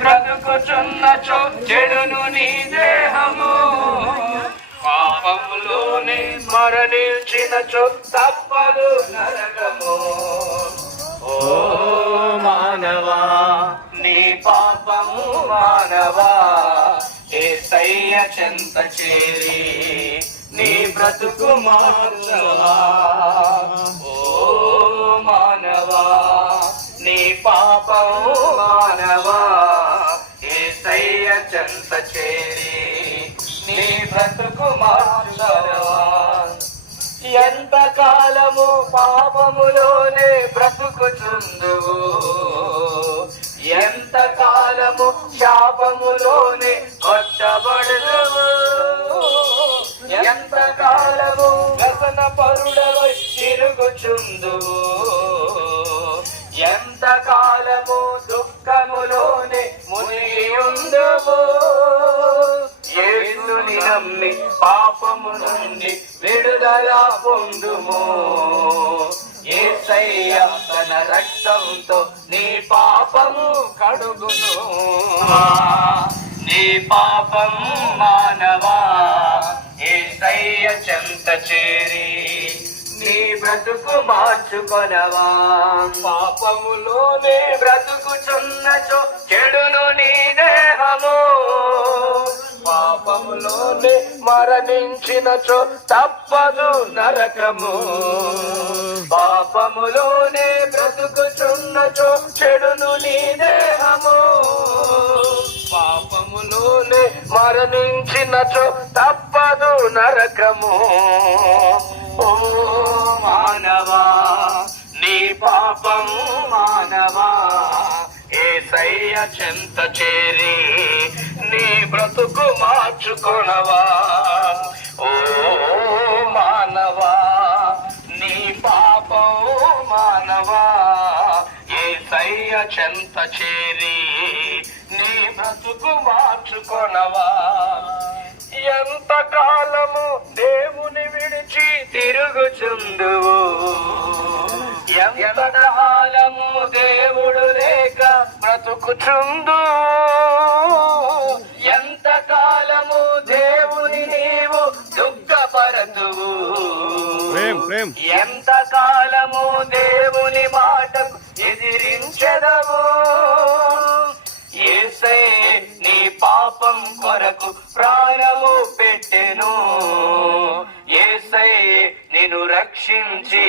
బ్రతుకుచున్నచో చెడును నీ దేహము, పాపములోనే మరణించినచో తప్పదు నరకము. ఓ మానవా నీ పాపము మానవా, యేసయ్య చెంత చేరి నీ బ్రతుకు మార్చవా. ఓ మానవా నీ పాపము మానవా, యేసయ్య చెంత చేరి నీ బ్రతుకు మార్చవా. ఎంత కాలము పాపములోనే బ్రతుకుచుందువు, ఎంత కాలము శాపములోనే కొట్టబడదువు, ఎంత కాలము వ్యసన పరుడవై తిరుగుచుందువు, ఎంత కాలము దుఃఖములోనే మునిగి ఉందువు. యేసుని నమ్మి పాపము నుండి విడుదల పొందుము. యేసయ్య తన రక్తంతో నీ పాపము కడుగును. నీ పాపం మానవా, యేసయ్య చెంత చేరి నీ బ్రతుకు మార్చుకొనవా. పాపములోనే బ్రతుకుచున్నచో చెడును నీ దేహము, పాపములోనే మరణించినచో తప్పదు నరకము. పాపములోనే బ్రతుకుచున్నచో చెడును నీ దేహము, పాపములోనే మరణించినచో తప్పదు నరకము. ఓ మానవా నీ పాపము మానవా, యేసయ్య చెంత చేరి నీ బ్రతుకు మార్చుకొనవా. ఓ మానవా నీ పాపము మానవా, యేసయ్య చెంత చేరి నీ బ్రతుకు మార్చుకొనవా. ఎంత కాలము దేవుని విడిచి తిరుగుచుందువు, ఎంత కాలము దేవుడు లేక బ్రతుకుచుందు, ఎంత కాలము దేవుని నీవు దుఃఖపరతువు, ఎంత కాలము దేవుని మాటకు ఎదిరించెదవు. యేసయ్య నీ పాపం కొరకు ప్రాణము పెట్టెను, యేసయ్య నిన్ను రక్షించి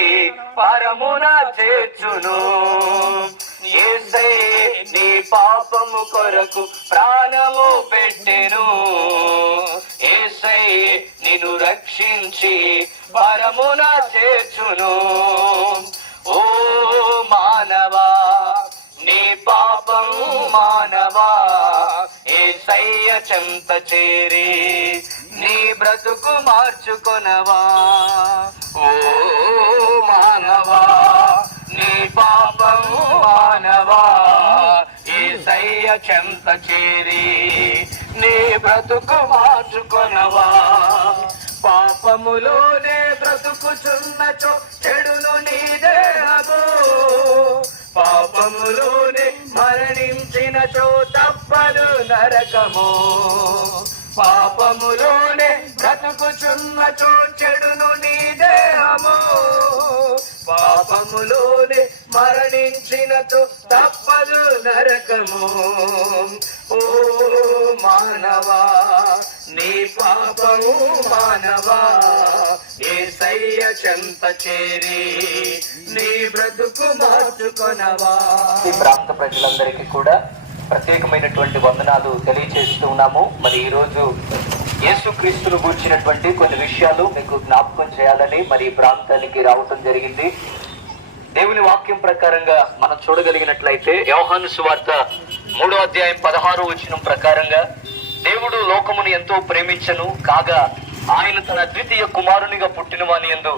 పరమున చేర్చును. యేసయ్య నీ పాపము కొరకు ప్రాణము పెట్టెను, యేసయ్య నిన్ను రక్షించి పరమున చేర్చును. ఓ మానవా నీ పాపము మానవా, యేసయ్య చెంత చేరి నీ బ్రతుకు మార్చుకొనవా. ఓ మానవా నీ పాపము మానవా, యేసయ్య చెంత చేరి నీ బ్రతుకు మార్చుకొనవా. పాపములోనే బ్రతుకుచున్నచో చెడును నీ దేహము, పాపములోనే మరణించినచో తప్పదు నరకము. పాపములోనే బ్రతుకుచున్నచో చెడును నీ దేహము, పాపములోనే మరణించినచో తప్పదు నరకము. ఓ మానవా నీ పాపము మానవా, యేసయ్య చెంత చేరి నీ బ్రతుకు మార్చుకొనవా. ఈ ప్రాంత ప్రజలందరికీ కూడా ప్రత్యేకమైనటువంటి వందనాలు తెలియజేస్తూ ఉన్నాము. మరి ఈరోజు యేసుక్రీస్తును గూర్చినటువంటి కొన్ని విషయాలు మీకు జ్ఞాపకం చేయాలని మరి ఈ ప్రాంతానికి రావటం జరిగింది. దేవుని వాక్యం ప్రకారంగా మనం చూడగలిగినట్లయితే యోహాను సువార్త 3వ అధ్యాయం 16వ వచనం ప్రకారంగా దేవుడు లోకమును ఎంతో ప్రేమించెను కాగా ఆయన తన ద్వితీయ కుమారునిగా పుట్టిన వాని యందు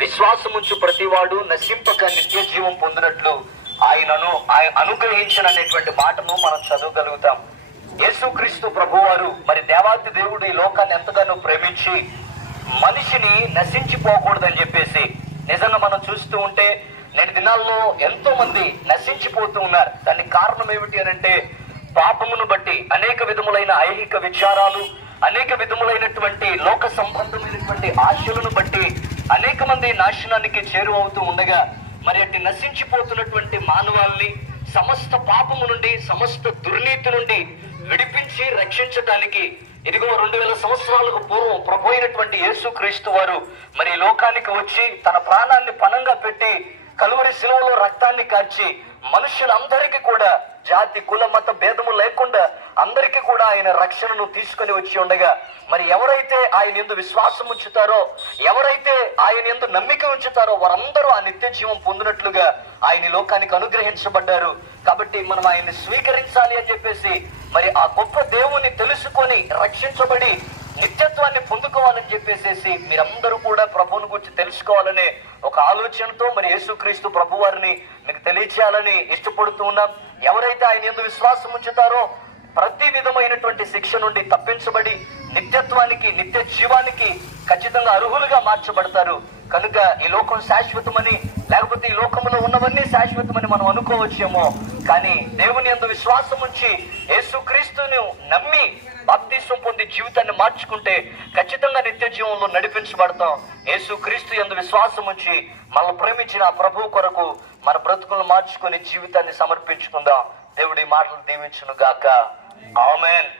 విశ్వాసముంచు ప్రతివాడు నశింపక నిత్య జీవం పొందినట్లు ఆయనను అనుగ్రహించననేటువంటి మాటను మనం చదవగలుగుతాం. యేసుక్రీస్తు ప్రభువారు మరి దేవాతి దేవుడు ఈ లోకాన్ని ఎంతగానో ప్రేమించి మనిషిని నశించిపోకూడదని చెప్పేసి నిజంగా మనం చూస్తూ ఉంటే నేటి దినాల్లో ఎంతో మంది నశించిపోతూ ఉన్నారు. దానికి కారణం ఏమిటి అని అంటే పాపమును బట్టి అనేక విధములైన ఐహిక విచారాలు, అనేక విధములైనటువంటి లోక సంబంధమైనటువంటి ఆశలను బట్టి అనేక మంది నాశనానికి చేరువవుతూ ఉండగా, మరి అట్టి నశించిపోతున్నటువంటి మానవాల్ని సమస్త పాపము నుండి, సమస్త దుర్నీతి నుండి విడిపించి రక్షించడానికి ఇదిగో 2000 సంవత్సరాలకు పూర్వం ప్రభు అయినటువంటి యేసుక్రీస్తు వారు మరి లోకానికి వచ్చి తన ప్రాణాన్ని పణంగా పెట్టి కలువరి శిలువలో రక్తాన్ని కార్చి మనుషులందరికీ కూడా జాతి కుల మత భేదము లేకుండా అందరికీ కూడా ఆయన రక్షణను తీసుకొని వచ్చి ఉండగా, మరి ఎవరైతే ఆయన యందు విశ్వాసం ఉంచుతారో, ఎవరైతే ఆయన యందు నమ్మిక ఉంచుతారో వారందరూ ఆ నిత్య జీవం పొందినట్లుగా ఆయన లోకానికి అనుగ్రహించబడ్డారు. కాబట్టి మనం ఆయన్ని స్వీకరించాలి అని చెప్పేసి, మరి ఆ గొప్ప దేవుని తెలుసుకొని రక్షించబడి నిత్యత్వాన్ని పొందుకోవాలని చెప్పేసి మీరందరూ కూడా ప్రభువుని గురించి తెలుసుకోవాలనే ఒక ఆలోచనతో మరి యేసుక్రీస్తు ప్రభు వారిని మీకు తెలియచేయాలని ఇష్టపడుతూ ఉన్నాం. ఎవరైతే ఆయన యందు విశ్వాసం ఉంచుతారో ప్రతి విధమైనటువంటి శిక్ష నుండి తప్పించబడి నిత్యత్వానికి, నిత్య జీవానికి ఖచ్చితంగా అర్హులుగా మార్చబడతారు. కనుక ఈ లోకం శాశ్వతమని, లేకపోతే ఈ లోకములో ఉన్నవన్నీ శాశ్వతమని మనం అనుకోవచ్చేమో, కానీ దేవుని యందు విశ్వాసం ఉంచి యేసుక్రీస్తును నమ్మి బాప్తిసం పొంది జీవితాన్ని మార్చుకుంటే ఖచ్చితంగా నిత్య జీవంలో నడిపించబడతాం. యేసుక్రీస్తు యందు విశ్వాసం ఉంచి మనల్ని ప్రేమించిన ఆ ప్రభువు కొరకు మన బ్రతుకులను మార్చుకొని జీవితాన్ని సమర్పించుకుందాం. దేవుడి మాటలు దీవించును గాక. ఆమేన్.